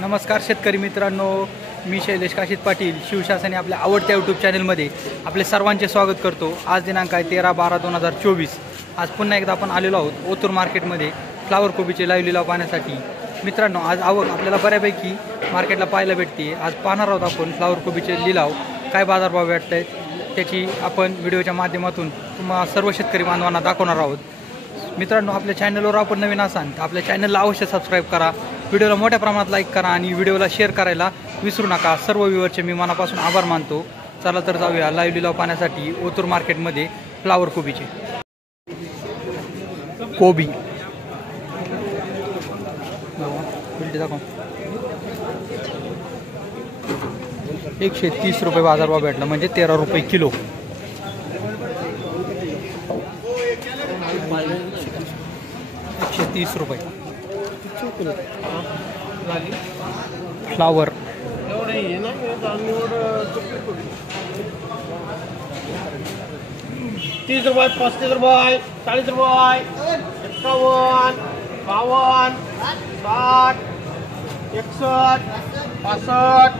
नमस्कार शेतकरी मित्रांनो, मी शैलेश काशीत पाटील शिवशासनी आपल्या आवडत्या यूट्यूब चॅनलमध्ये आपले सर्वांचे स्वागत करतो। आज दिनांक आहे 13/12/2024। आज पुन्हा एकदा आपण आलेलो आहोत ओतूर मार्केटमध्ये फ्लावर कोबीचे लाईव्ह लिलाव पाहण्यासाठी। मित्रांनो, आज आवक आपल्याला बऱ्यापैकी मार्केटला पाहायला भेटते। आज पाहणार आहोत आपण फ्लावर कोबीचे लिलाव, काय बाजारभाव भेटत आहेत त्याची आपण व्हिडिओच्या माध्यमातून तुम्हाला सर्व शेतकरी बांधवांना दाखवणार आहोत। मित्रांनो, आपल्या चॅनलवर आपण नवीन असाल तर आपल्या चॅनलला अवश्य सबस्क्राईब करा, व्हिडिओला मोठ्या प्रमाणात लाईक करा आणि व्हिडिओला शेअर करायला विसरू नका। सर्व व्ह्यूअरचे मी मनापासून आभार मानतो। चला तर जाऊया लाईव्ह लिलाव पाहण्यासाठी ओतूर मार्केटमध्ये फ्लावर कोबीचे। कोबी दाखव 130 रुपये बाजारभाव भेटला, म्हणजे 13 रुपये किलो। ₹130 फ्लावर। 30 रुपये, 35 रुपये, 40 रुपये, 51, 52, 60, 61,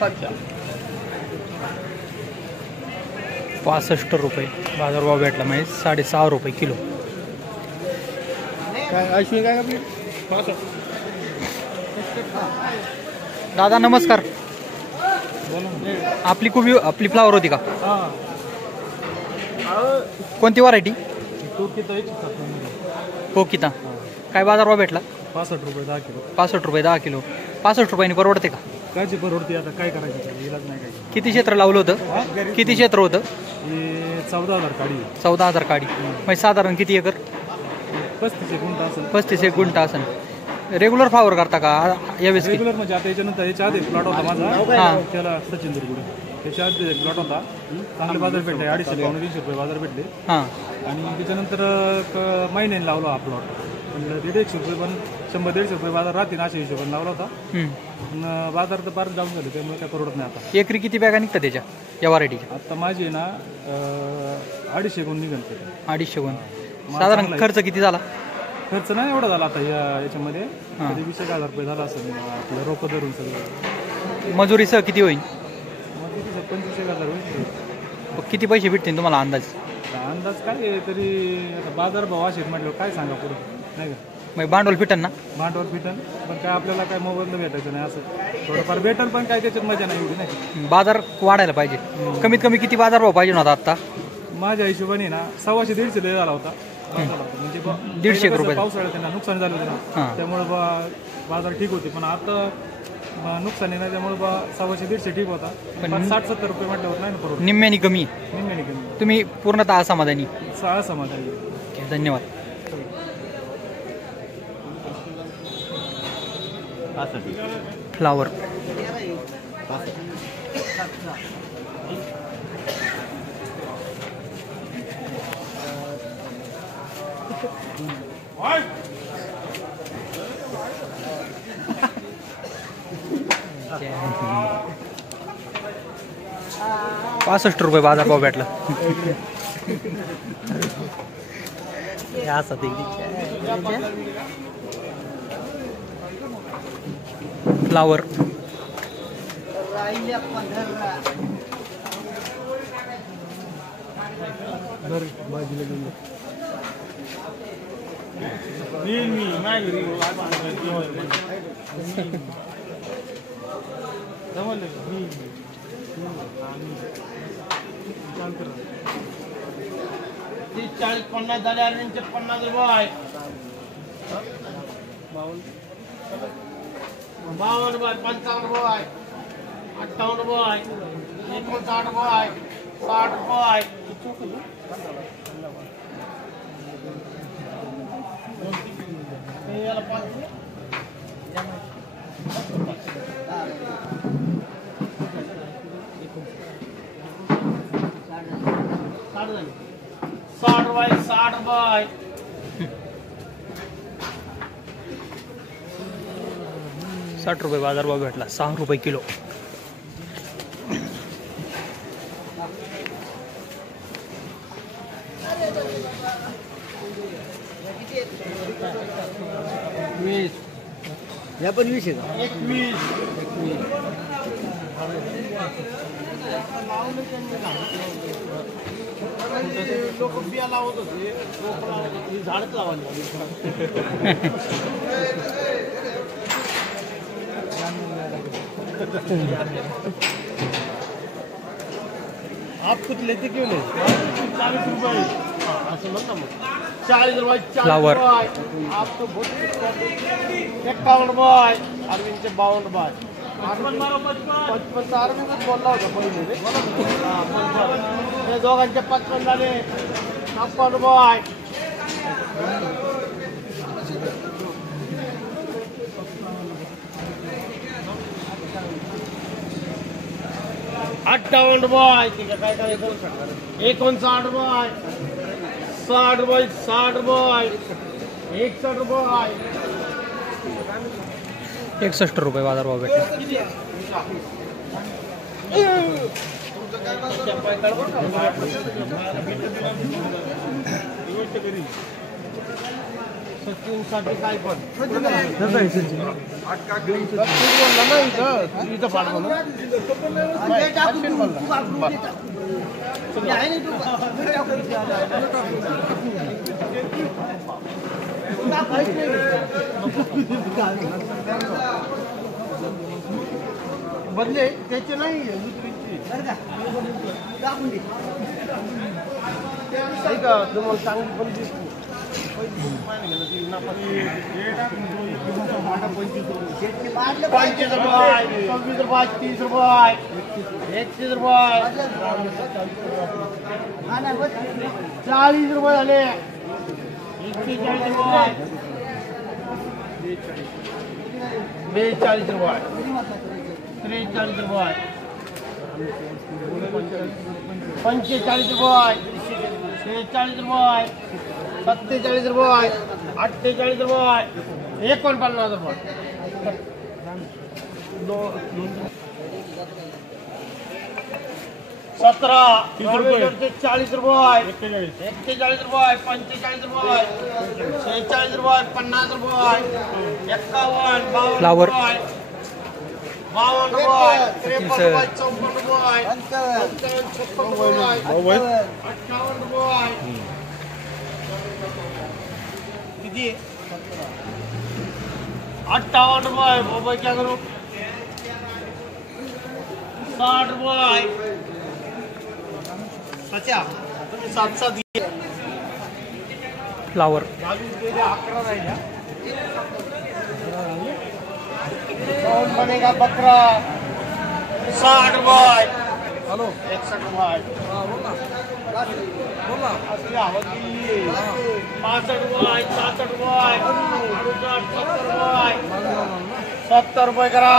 65, 65 रुपये बाजारभाव भेटला, म्हणजे 6.5 रुपये किलो। दादा नमस्कार, आपली कोबी आपली फ्लावर होती का? कोणती व्हरायटी? कोकिता। काय बाजारभाव भेटला? 65 रुपये 10 किलो। 65 रुपये 10 किलो। 65 रुपयाने परवडते का? कायची परवडते, आता काय करायचं, इलाज नाही काय। किती क्षेत्र लावलं होतं? किती क्षेत्र होतं? 14,000 काडी। 14,000 काडी, म्हणजे साधारण किती एकर? 35 गुंठ असेल। 35 गुंठ असेल। रेग्युलर फ्लावर करता का यावेळेस? रेग्युलर म्हणजे आता याच्यानंतर याच्या आधी प्लॉट होता माझा, त्याला सचिन दुर्गुडे, त्याच्या आधी एक प्लॉट होता, चांगले बाजार भेटले, 250-300 रुपये बाजार भेटले। हां, आणि त्याच्यानंतर महिन्याने लावला हा प्लॉट, म्हणजे 150 रुपये पण 100-150 रुपये बाजार राहतील अशा हिशोबाने लावला होता। पण बाजार तर फार जाऊन झाले, त्यामुळे काय परवडत नाही आता। एकरी किती बॅगा निघतात त्याच्या या व्हरायटीच्या? आता माझी ना 250 गुण निघाल। 250 गुण। साधारण खर्च किती झाला? खर्च नाही एवढा झाला आता याच्यामध्ये, 20,000 रुपये झाला असेल आपलं रोपं धरून सगळं। मजुरीसह किती होईल? मजुरीसह 25,000 होईल। किती पैसे भेटतील तुम्हाला अंदाज? अंदाज काय आहे तरी, आता बाजार भाव असेल म्हटलं काय सांगा पुढे, नाही का? मग भांडवल फिटन ना? भांडवल फिटन, पण काय आपल्याला काय मोबाईल भेटायचं नाही, असं थोडंफार भेटल, पण काय त्याच्यात मजा नाही एवढी, नाही। बाजार वाढायला पाहिजे। कमीत कमी किती बाजारभाव पाहिजे होता आता? माझ्या हिशोबाने ना 100-150 लय झाला होता, म्हणजे 150 रुपये पावसाळ्यात त्यांना नुकसान झालं होतं ना, त्यामुळे बाजार ठीक होते। पण आता नुकसान नाही, त्यामुळे 100-150 ठीक होता, पण 60-70 रुपये म्हटल्यावर नाही ना परवडत। निम्म्यानी कमी। निम्म्याने कमी। तुम्ही पूर्णतः असमाधानी? समाधानी। धन्यवाद। फ्लावर ₹65 बाजारभाव भेटला। फ्लावर ती 40-50 झाले, 50 रुपये, 52 रुपये, 55 रुपये, 58 रुपये, 59 रुपये, 60 रुपये, 60 रुपये। 60 रुपये बाजारभाव भेटला, 6 रुपये किलो। या पण 20 आहे का? 21 लोक बिया लावत होते झाडच लावायला आप कुछ लेते क्यों नहीं 40 रुपये असं म्हणता मग 40 रुपये 40 Flower. रुपये आपको बहुत 51 रुपये अरविंदचे 52 रुपये 55 अरविंदच बोलला होता पहिले रे हे दोघांचे 55 झाले 56 रुपये 58 रुपये ठीक आहे काय करायचं 59 रुपये 60 रुपये 60 रुपये 61 रुपये 61 रुपये बाजारभाव भेटला. सचिनसाठी काय पण बदले त्याचे नाही का तुम्हाला चांगली पण दिसतो 25 रुपये 26 रुपये 30 रुपये 31 रुपये 40 रुपये झाले 41 रुपये 42 रुपये 43 रुपये 45 रुपये 46 रुपये 47 रुपये 48 रुपये 49 रुपये 17 40 रुपये 41 रुपये 45 रुपये 46 रुपये 50 रुपये 51 52 Flower. रुपये 52 रुपये 53 रुपये 54 रुपये 56 रुपये 58 रुपये किती 58 रुपये बाबा क्या करू 60 रुपये सच्या तुम्ही 7 दिले फ्लावर 11 राहिल्या कौन बनेगा बकरा 60 रुपये हेलो 61 रुपये असली आवत गेली 65 रुपये 66 रुपये 68 70 रुपये 70 रुपये करा